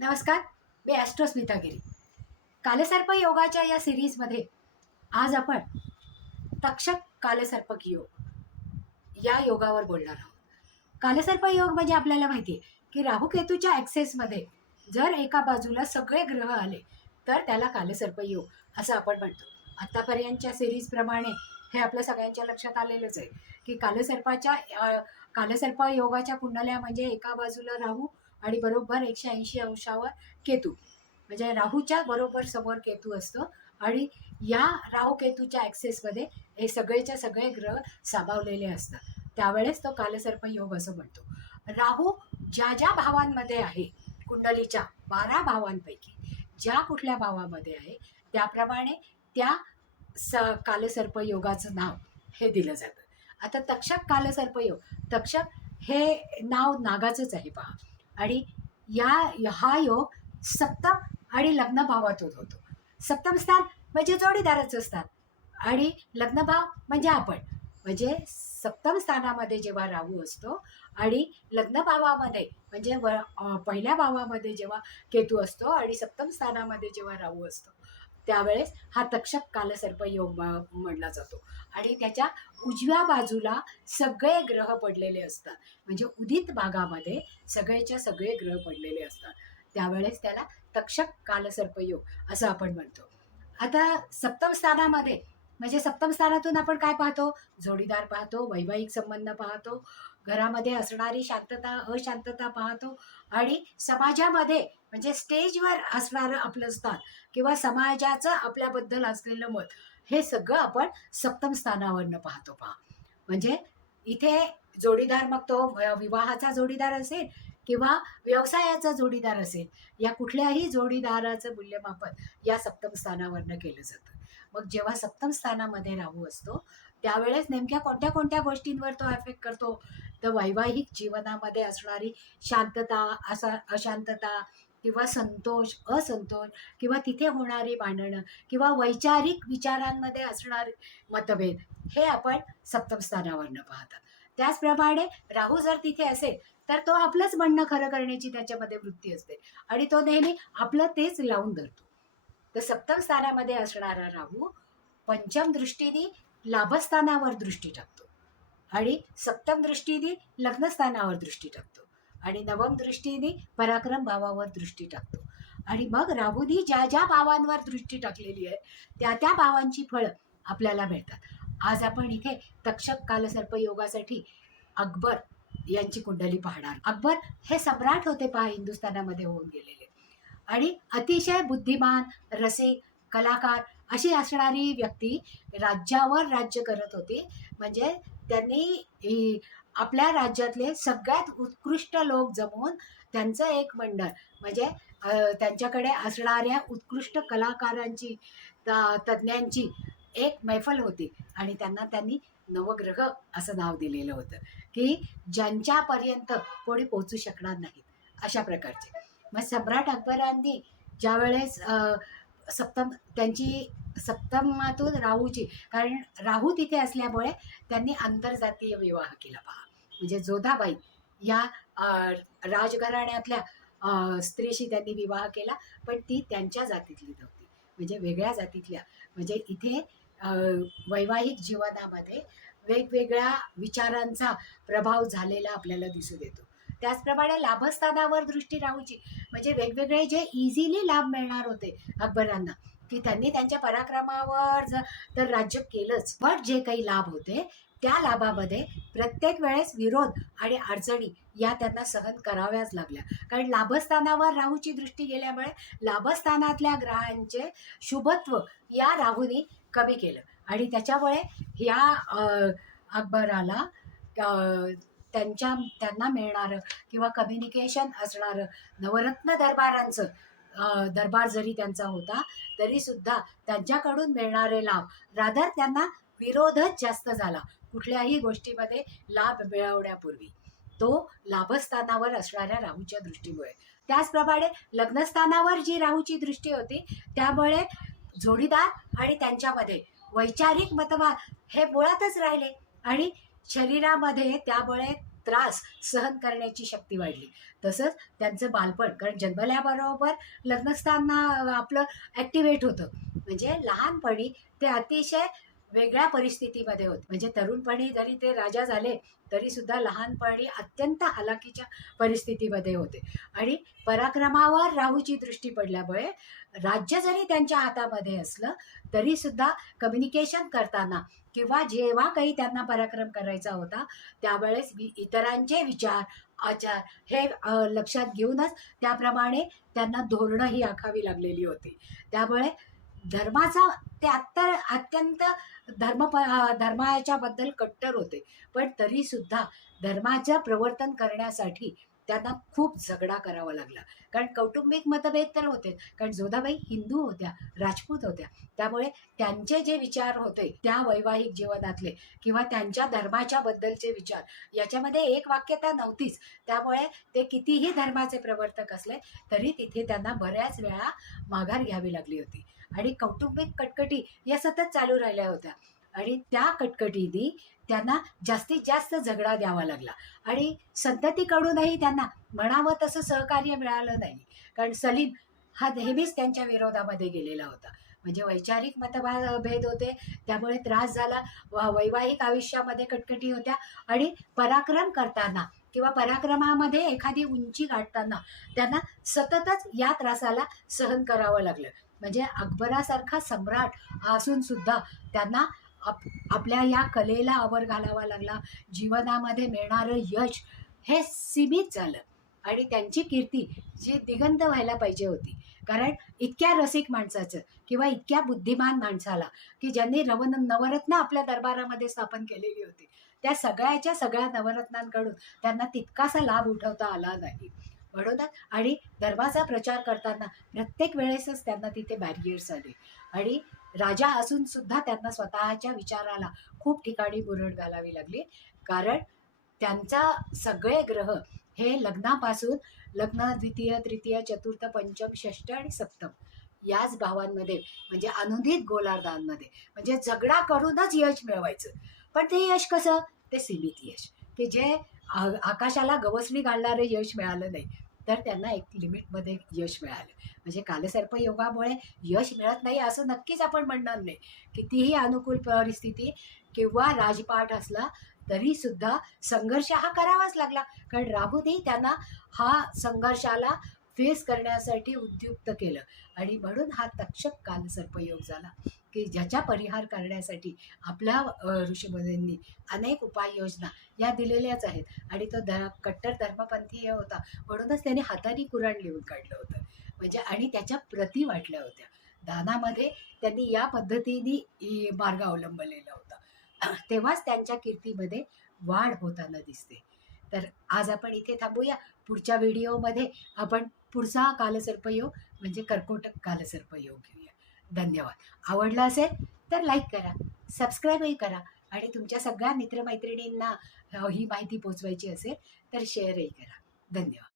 नमस्कार मी ॲस्ट्रोस्मिता गिरी. कालसर्प योगाच्या या सिरीजमध्ये आज आपण तक्षक कालसर्पक योग या योगावर बोलणार आहोत. कालसर्प योग म्हणजे आपल्याला माहिती आहे की राहुकेतूच्या ॲक्सेसमध्ये जर एका बाजूला सगळे ग्रह आले तर त्याला कालसर्प योग असं आपण म्हणतो. आत्तापर्यंतच्या सिरीजप्रमाणे हे आपल्या सगळ्यांच्या लक्षात आलेलंच आहे की कालसर्पाच्या कालसर्प योगाच्या कुंडल्या म्हणजे एका बाजूला राहू आणि बरोबर एकशे ऐंशी अंशावर केतू. म्हणजे राहूच्या बरोबर समोर केतू असतो आणि या राहू केतूच्या ॲक्सेसमध्ये हे सगळेच्या सगळे ग्रह सामावलेले असतात. त्यावेळेस तो कालसर्प योग असं म्हणतो. राहू ज्या ज्या भावांमध्ये आहे कुंडलीच्या बारा भावांपैकी ज्या कुठल्या भावामध्ये आहे त्याप्रमाणे त्या स कालसर्प योगाचं नाव हे दिलं जातं. आता तक्षक कालसर्प योग तक्षक हे नाव नागाचंच आहे पहा. आणि या हा योग सप्तम आणि लग्न भावात होत. होतो सप्तम स्थान म्हणजे जोडीदारच असतात आणि लग्नभाव म्हणजे आपण. म्हणजे सप्तम स्थानामध्ये जेव्हा राहू असतो आणि लग्नभावामध्ये म्हणजे व पहिल्या भावामध्ये जेव्हा केतू असतो आणि सप्तम स्थानामध्ये जेव्हा राहू असतो त्यावेळेस हा तक्षक कालसर्प योग म्हटला म्हणला जातो. आणि त्याच्या उजव्या बाजूला सगळे ग्रह पडलेले असतात. म्हणजे उदित भागामध्ये सगळेच्या सगळे ग्रह पडलेले असतात. त्यावेळेस त्याला तक्षक कालसर्प योग असं आपण म्हणतो. आता सप्तम स्थानामध्ये म्हणजे सप्तम स्थानातून आपण काय पाहतो? जोडीदार पाहतो वैवाहिक संबंध पाहतो घरामध्ये असणारी शांतता अशांतता पाहतो आणि समाजामध्ये म्हणजे स्टेजवर असणारं आपलं स्थान किंवा समाजाचं आपल्याबद्दल असलेलं मत हे सगळं आपण सप्तम स्थानावरनं पाहतो पहा. म्हणजे इथे जोडीदार मग तो विवाहाचा जोडीदार असेल किंवा व्यवसायाचा जोडीदार असेल या कुठल्याही जोडीदाराचं मूल्यमापन या सप्तम स्थानावरनं केलं जातं. मग जेव्हा सप्तम स्थानामध्ये राहू असतो त्यावेळेस नेमक्या कोणत्या कोणत्या गोष्टींवर तो अफेक्ट करतो? तर वैवाहिक जीवनामध्ये असणारी शांतता असा अशांतता किंवा संतोष असंतोष किंवा तिथे होणारी भांडणं किंवा वैचारिक विचारांमध्ये असणारे मतभेद हे आपण सप्तम स्थानावरनं पाहतात त्याचप्रमाणे राहू जर तिथे असेल तर तो आपलंच म्हणणं खरं करण्याची त्याच्यामध्ये वृत्ती असते आणि तो नेहमी आपलं तेच लावून धरतो. तर सप्तम स्थानामध्ये असणारा राहू पंचम दृष्टीने लाभस्थानावर दृष्टी टाकतो. आणि सप्तम दृष्टीने लग्नस्थानावर दृष्टी टाकतो. आणि नवम दृष्टीने पराक्रम भावावर दृष्टी टाकतो. आणि मग राहूनी ज्या ज्या भावांवर दृष्टी टाकलेली आहे त्या त्या भावांची फळं आपल्याला मिळतात. आज आपण इथे तक्षक कालसर्प योगासाठी अकबर यांची कुंडली पाहणार. अकबर हे सम्राट होते पहा हिंदुस्थानामध्ये होऊन गेलेले. आणि अतिशय बुद्धिमान रसिक कलाकार अशी असणारी व्यक्ती राज्यावर राज्य करत होती. म्हणजे त्यांनी आपल्या राज्यातले सगळ्यात उत्कृष्ट लोक जमवून त्यांचं एक मंडळ म्हणजे त्यांच्याकडे असणाऱ्या उत्कृष्ट कलाकारांची तज्ज्ञांची एक मैफल होती. आणि त्यांना त्यांनी नवग्रह असं नाव दिलेलं होतं की ज्यांच्यापर्यंत कोणी पोहोचू शकणार नाहीत अशा प्रकारचे. मग सम्राट अकबरांनी ज्यावेळेस सप्तम त्यांची सप्तमातून राहूची. कारण राहू तिथे असल्यामुळे त्यांनी आंतरजातीय विवाह केला पहा. म्हणजे जोधाबाई या राजघराण्यातल्या स्त्रीशी त्यांनी विवाह केला पण ती त्यांच्या जातीतली नव्हती. म्हणजे वेगळ्या जातीतल्या. म्हणजे इथे वैवाहिक जीवनामध्ये वेगवेगळ्या विचारांचा प्रभाव झालेला आपल्याला दिसून येतो. त्याचप्रमाणे लाभस्थानावर दृष्टी राहूची. म्हणजे वेगवेगळे जे इझिली लाभ मिळणार होते अकबरांना की त्यांनी त्यांच्या पराक्रमावर जर तर राज्य केलंच. पण जे काही लाभ होते त्या लाभामध्ये प्रत्येक वेळेस विरोध आणि अडचणी या त्यांना सहन कराव्याच लागल्या. कारण लाभस्थानावर राहूची दृष्टी गेल्यामुळे लाभस्थानातल्या ग्रहांचे शुभत्व या राहूने कमी केलं. आणि त्याच्यामुळे ह्या अकबराला त्यांच्या त्यांना मिळणारं किंवा कम्युनिकेशन असणारं नवरत्न दरबारांचं दरबार जरी त्यांचा होता तरीसुद्धा त्यांच्याकडून मिळणारे लाभ रादर त्यांना विरोधच जास्त झाला कुठल्याही गोष्टीमध्ये लाभ मिळवण्यापूर्वी. तो लाभस्थानावर असणाऱ्या राहूच्या दृष्टीमुळे. त्याचप्रमाणे लग्नस्थानावर जी राहूची दृष्टी होती त्यामुळे जोडीदार आणि त्यांच्यामध्ये वैचारिक मतभा हे मुळातच राहिले आणि शरीरामध्ये त्यामुळे त्रास सहन करण्याची शक्ती वाढली. तसंच त्यांचं बालपण कारण जन्मल्याबरोबर लग्नस्थान आपलं ॲक्टिवेट होतं. म्हणजे लहानपणी ते अतिशय वेगळ्या परिस्थितीमध्ये होते. म्हणजे तरुणपणी जरी ते राजा झाले तरी सुद्धा लहानपणी अत्यंत हालाकीच्या परिस्थितीमध्ये होते. आणि पराक्रमावर राहूची दृष्टी पडल्यामुळे राज्य जरी त्यांच्या हातामध्ये असलं तरी सुद्धा कम्युनिकेशन करताना किंवा जेव्हा काही त्यांना पराक्रम करायचा होता त्यावेळेस वि इतरांचे विचार आचार हे लक्षात घेऊनच त्याप्रमाणे त्यांना धोरणं ही आखावी लागलेली होती. त्यामुळे धर्माचा ते आत्ता अत्यंत धर्म धर्माच्या बद्दल कट्टर होते. पण तरीसुद्धा धर्माच्या प्रवर्तन करण्यासाठी त्यांना खूप झगडा करावा लागला. कारण कौटुंबिक मतभेद तर होते. कारण जोधाबाई हिंदू होत्या राजपूत होत्या. त्यामुळे त्यांचे जे विचार होते त्या वैवाहिक जीवनातले किंवा त्यांच्या धर्माच्या बद्दलचे विचार याच्यामध्ये एक वाक्यता नव्हतीच. त्यामुळे ते कितीही धर्माचे प्रवर्तक असले तरी तिथे त्यांना बऱ्याच वेळा माघार घ्यावी लागली होती. आणि कौटुंबिक कटकटी या सतत चालू राहिल्या होत्या. आणि त्या कटकटीने त्यांना जास्तीत जास्त झगडा द्यावा लागला. आणि संततीकडूनही त्यांना म्हणावं तसं सहकार्य मिळालं नाही. कारण सलीम हा नेहमीच त्यांच्या विरोधामध्ये गेलेला होता. म्हणजे वैचारिक मतभेद होते. त्यामुळे त्रास झाला. वैवाहिक आयुष्यामध्ये कटकटी होत्या. आणि पराक्रम करताना किंवा पराक्रमामध्ये एखादी उंची गाठताना त्यांना सततच या त्रासाला सहन करावं लागलं. म्हणजे अकबरासारखा सम्राट असून सुद्धा त्यांना आप आपल्या या कलेला आवर घालावा लागला. जीवनामध्ये मिळणारं यश हे सीमित झालं. आणि त्यांची कीर्ती जी दिगंत व्हायला पाहिजे होती. कारण इतक्या रसिक माणसाचं किंवा इतक्या बुद्धिमान माणसाला की ज्यांनी रवन नवरत्न आपल्या दरबारामध्ये स्थापन केलेली होती त्या सगळ्याच्या सगळ्या नवरत्नांकडून त्यांना तितकासा लाभ उठवता आला नाही. म्हणूनच आणि धर्माचा प्रचार करताना प्रत्येक वेळेसच त्यांना तिथे बॅरियर्स आले. आणि राजा असून सुद्धा त्यांना स्वतःच्या विचाराला खूप ठिकाणी मुरड घालावी लागली. कारण त्यांचा सगळे ग्रह हे लग्नापासून लग्न द्वितीय तृतीय चतुर्थ पंचम षष्ठ आणि सप्तम. याच भावांमध्ये म्हणजे अनुदित गोलार्धांमध्ये म्हणजे झगडा करूनच यश मिळवायचं. पण ते यश कसं? ते सीमित यश. की जे आकाशाला गवसणी घालणारे यश मिळालं नाही तर त्यांना एक लिमिटमध्ये यश मिळालं. म्हणजे कालसर्प योगामुळे यश मिळत नाही असं नक्कीच आपण म्हणणार नाही. कितीही अनुकूल परिस्थिती किंवा राजपाठ असला तरी सुद्धा संघर्ष हा करावाच लागला. कारण राहूनही त्यांना हा संघर्षाला फेस करण्यासाठी उद्युक्त केलं. आणि म्हणून हा तक्षक कालसर्पयोग झाला. की ज्याचा परिहार करण्यासाठी आपल्या अ, ऋषीमुनींनी अनेक उपाययोजना या दिलेल्याच आहेत. आणि तो ध कट्टर धर्मपंथीय होता. म्हणूनच त्याने हाताने कुराण लिहून काढलं होतं. म्हणजे आणि त्याच्या प्रती वाटल्या होत्या. दानामध्ये त्यांनी या पद्धतीने मार्ग अवलंबलेला होता. तेव्हाच त्यांच्या कीर्तीमध्ये वाढ होताना दिसते. तर आज आपण इथे थांबूया. पुढच्या व्हिडिओमध्ये आपण पुढचा कालसर्पयोग म्हणजे कर्कोटक कालसर्पयोग घेऊया. धन्यवाद. आवडला असेल तर लाईक करा सबस्क्राईबही करा आणि तुमच्या सगळ्या मित्रमैत्रिणींना ही माहिती पोचवायची असेल तर शेअरही करा. धन्यवाद.